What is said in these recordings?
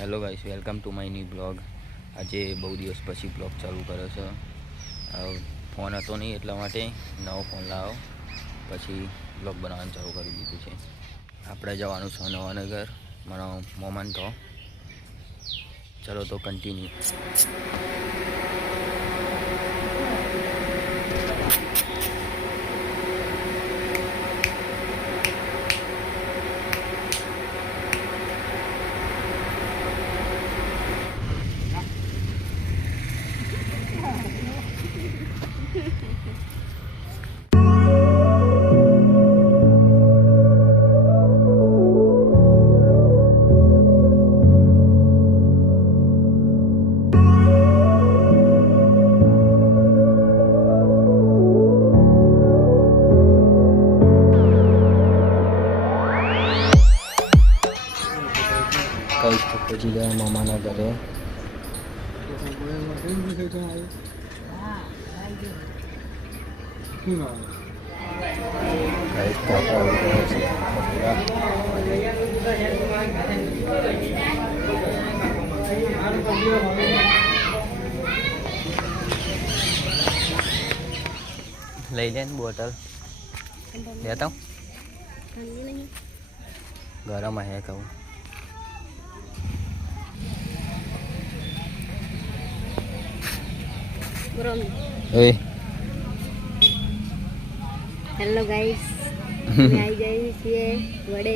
Hello guys welcome to my new blog આજે બહુ દિવસ પછી બ્લોગ ચાલુ કર્યો છે. ફોન હતો નહીં એટલા માટે નવો ફોન લાવો પછી બ્લોગ બનાવવાનું ચાલુ કરી દીધું છે. આપણે જવાનું છે નવાનગર. મારો મોમાન તો. ચલો તો કન્ટિન્યુ કઈ તો પહોંચી ગયા મામાના ઘરે કઈ તો આપણે આવી ગયા છીએ લઈ લે ને બોટલ એ હેલો ગાઈસ આવી જઈએ છીએ વડે.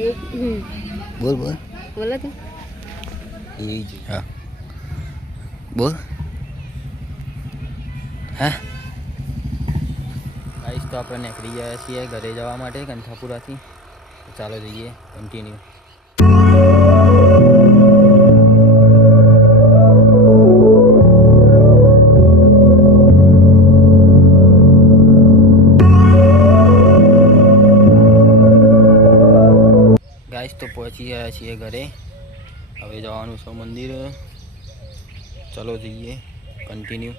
બોલ બોલ. બોલો તો. એ જ હા. બોલ. હા? ગાઈસ તો આપણે નીકળી ગયા છીએ ઘરે જવા માટે કંઠાપુરાથી ચાલો જઈએ કન્ટિન્યુ ગાઈસ તો પહોંચી ગયા છીએ ઘરે. હવે જવાનું છે મંદિર. ચલો જઈએ. કન્ટિન્યુ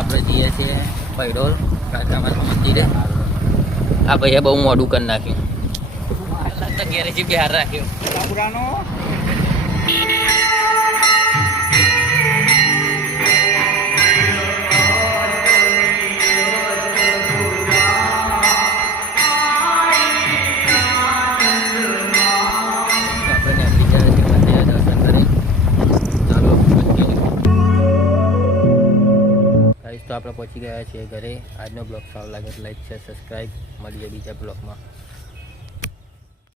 આપણે જઈએ છીએ પૈડોલ કાકામાના મંદિરે આ ભાઈએ બહુ મોડું કરી નાખ્યું. તો ગેરેજી બિહાર રાખ્યો. તો આપણે પહોંચી ગયા છીએ ઘરે. આજનો બ્લોગ સારો લાગે લાઈક છે સબસ્ક્રાઈબ મળીએ બીજા બ્લોગમાં.